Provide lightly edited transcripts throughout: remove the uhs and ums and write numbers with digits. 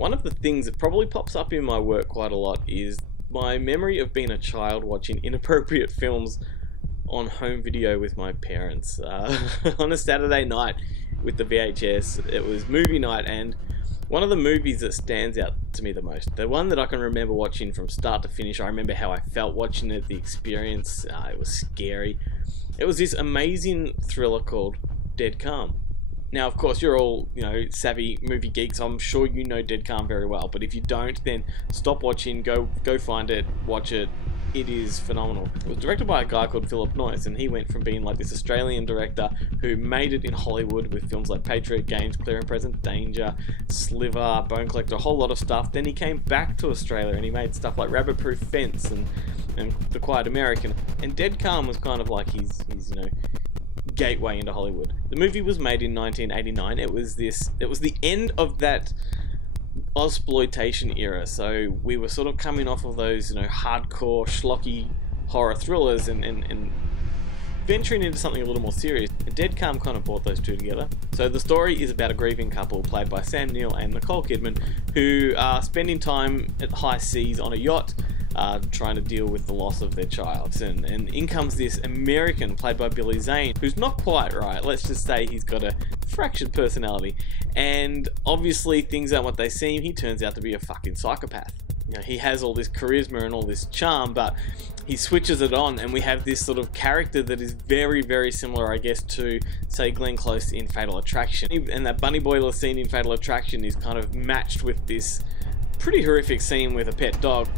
One of the things that probably pops up in my work quite a lot is my memory of being a child watching inappropriate films on home video with my parents. On a Saturday night with the VHS, it was movie night, and one of the movies that stands out to me the most, the one that I can remember watching from start to finish, I remember how I felt watching it, the experience, it was scary. It was this amazing thriller called Dead Calm. Now, of course, you're all, savvy movie geeks. I'm sure you know Dead Calm very well. But if you don't, then stop watching, go find it, watch it. It is phenomenal. It was directed by a guy called Phillip Noyce, and he went from being like this Australian director who made it in Hollywood with films like Patriot Games, Clear and Present Danger, Sliver, Bone Collector, a whole lot of stuff. Then he came back to Australia and he made stuff like Rabbit Proof Fence and The Quiet American. And Dead Calm was kind of like his gateway into Hollywood. The movie was made in 1989. It was the end of that Ozploitation era, so we were sort of coming off of those hardcore schlocky horror thrillers and venturing into something a little more serious. And Dead Calm kind of brought those two together. So the story is about a grieving couple played by Sam Neill and Nicole Kidman who are spending time at high seas on a yacht trying to deal with the loss of their child. And in comes this American played by Billy Zane, who's not quite right. Let's just say he's got a fractured personality. And obviously things aren't what they seem. He turns out to be a fucking psychopath. He has all this charisma and all this charm, but he switches it on, and we have this sort of character that is very, very similar, I guess, to, say, Glenn Close in Fatal Attraction. And that bunny boiler scene in Fatal Attraction is kind of matched with this pretty horrific scene with a pet dog.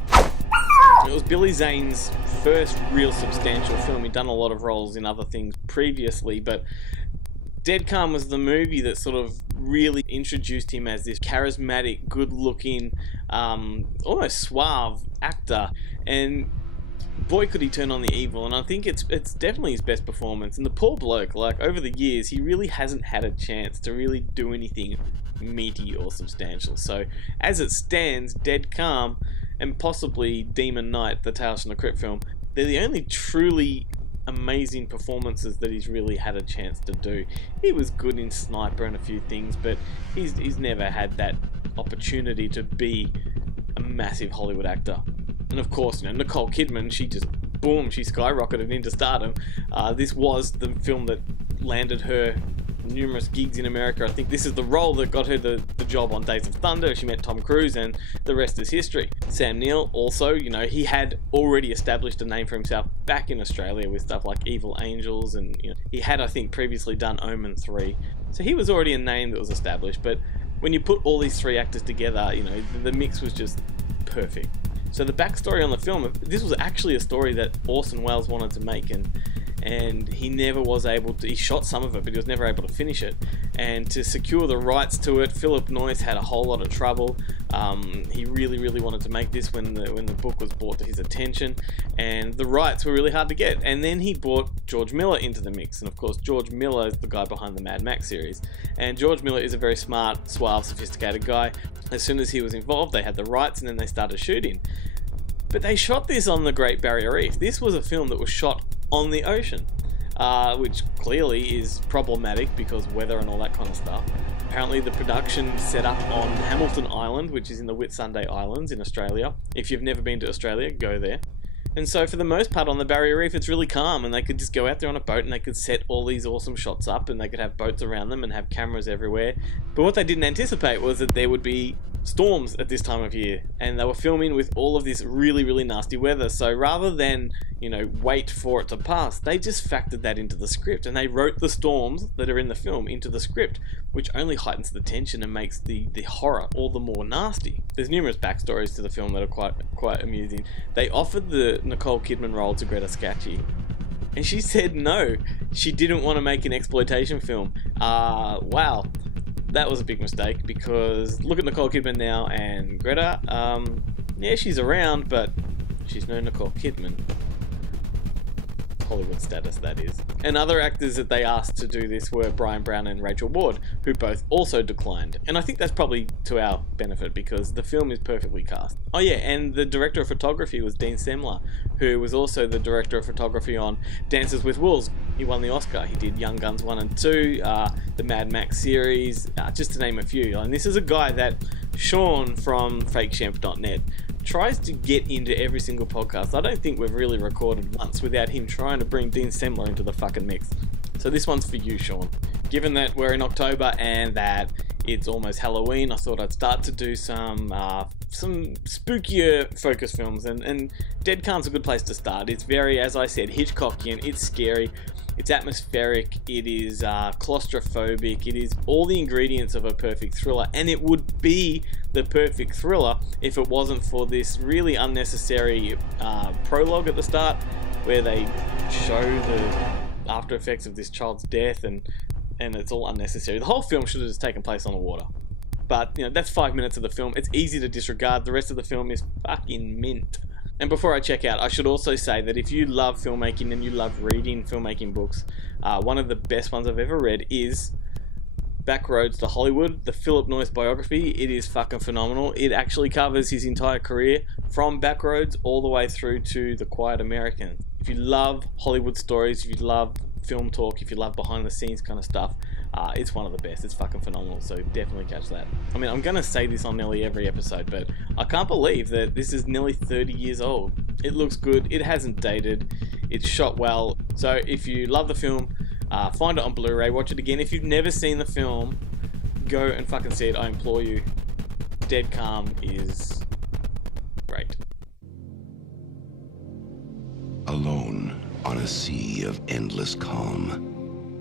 It was Billy Zane's first real substantial film. He'd done a lot of roles in other things previously, but Dead Calm was the movie that sort of really introduced him as this charismatic, good-looking, almost suave actor. And boy, could he turn on the evil. And I think it's definitely his best performance. And the poor bloke, like, over the years, he really hasn't had a chance to really do anything meaty or substantial. So, as it stands, Dead Calm and possibly Demon Knight, the Tales from the Crypt film, they're the only truly amazing performances that he's really had a chance to do. He was good in Sniper and a few things, but he's never had that opportunity to be a massive Hollywood actor. And of course, Nicole Kidman, she skyrocketed into stardom. This was the film that landed her numerous gigs in America. I think this is the role that got her the job on Days of Thunder. She met Tom Cruise, and the rest is history. Sam Neill also, he had already established a name for himself back in Australia with stuff like Evil Angels, and he had, I think, previously done Omen 3. So he was already a name that was established, but when you put all these three actors together, the mix was just perfect. So the backstory on the film, this was actually a story that Orson Welles wanted to make, and he never was able to. He shot some of it, but he was never able to finish it. And to secure the rights to it, Phillip Noyce had a whole lot of trouble. He really, really wanted to make this when the book was brought to his attention, and the rights were really hard to get. And then he brought George Miller into the mix, and of course George Miller is the guy behind the Mad Max series. And George Miller is a very smart, suave, sophisticated guy. As soon as he was involved, they had the rights, and then they started shooting. But they shot this on the Great Barrier Reef. This was a film that was shot on the ocean, which clearly is problematic because weather and all that kind of stuff. Apparently the production set up on Hamilton Island, which is in the Whitsunday Islands in Australia. If you've never been to Australia, go there. And so for the most part on the Barrier Reef, it's really calm, and they could just go out there on a boat and they could set all these awesome shots up, and they could have boats around them and have cameras everywhere. But what they didn't anticipate was that there would be storms at this time of year, and they were filming with all of this really, really nasty weather. So rather than, wait for it to pass, they just factored that into the script, and they wrote the storms that are in the film into the script, which only heightens the tension and makes the horror all the more nasty. There's numerous backstories to the film that are quite amusing. They offered the Nicole Kidman role to Greta Scacchi, and she said no. She didn't want to make an exploitation film. Wow. That was a big mistake, because look at Nicole Kidman now, and Greta, yeah, she's around, but she's no Nicole Kidman. Hollywood status, that is. And other actors that they asked to do this were Brian Brown and Rachel Ward, who both also declined. And I think that's probably to our benefit, because the film is perfectly cast. Oh yeah, and the director of photography was Dean Semler, who was also the director of photography on Dances with Wolves. He won the Oscar. He did Young Guns 1 and 2, the Mad Max series, just to name a few. And this is a guy that Sean from fakeshamp.net tries to get into every single podcast. I don't think we've really recorded once without him trying to bring Dean Semmler into the fucking mix. So this one's for you, Sean. Given that we're in October and that it's almost Halloween, I thought I'd start to do some spookier focus films, and Dead Calm's a good place to start. It's very, as I said, Hitchcockian. It's scary, it's atmospheric, it is claustrophobic, it is all the ingredients of a perfect thriller, and it would be the perfect thriller if it wasn't for this really unnecessary prologue at the start, where they show the after effects of this child's death, and it's all unnecessary. The whole film should have just taken place on the water. But, you know, that's 5 minutes of the film. It's easy to disregard. The rest of the film is fucking mint. And before I check out, I should also say that if you love filmmaking and you love reading filmmaking books, one of the best ones I've ever read is Backroads to Hollywood, the Phillip Noyce biography. It is fucking phenomenal. It actually covers his entire career from Backroads all the way through to The Quiet American. If you love Hollywood stories, if you love film talk, if you love behind the scenes kind of stuff, it's one of the best. It's fucking phenomenal, so definitely catch that. I mean, I'm gonna say this on nearly every episode, but I can't believe that this is nearly 30 years old. It looks good, it hasn't dated, it's shot well. So if you love the film, find it on Blu-ray, watch it again. If you've never seen the film, go and fucking see it, I implore you. Dead Calm is great. Alone on a sea of endless calm,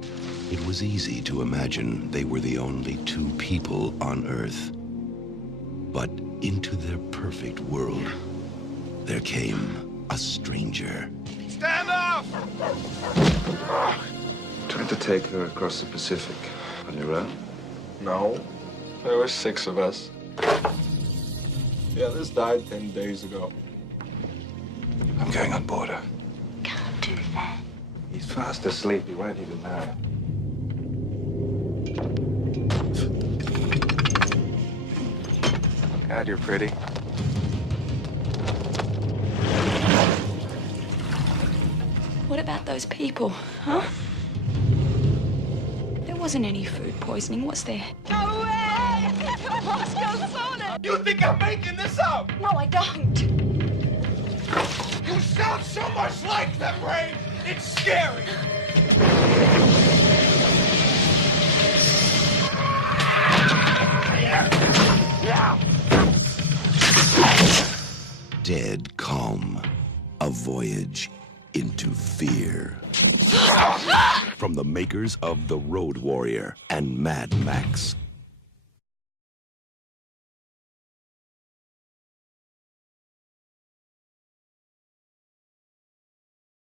it was easy to imagine they were the only two people on Earth. But into their perfect world, there came a stranger. Stand up! Tried to take her across the Pacific on your own? No. There were 6 of us. The others died 10 days ago. I'm going on board her. Can't do that. He's fast asleep. He won't even know. God, you're pretty. What about those people, huh? There wasn't any food poisoning, was there? No way! Moscow's on it! You think I'm making this up? No, I don't. You sound so much like them, Ray! It's scary! Dead Calm, a voyage into fear. From the makers of The Road Warrior and Mad Max.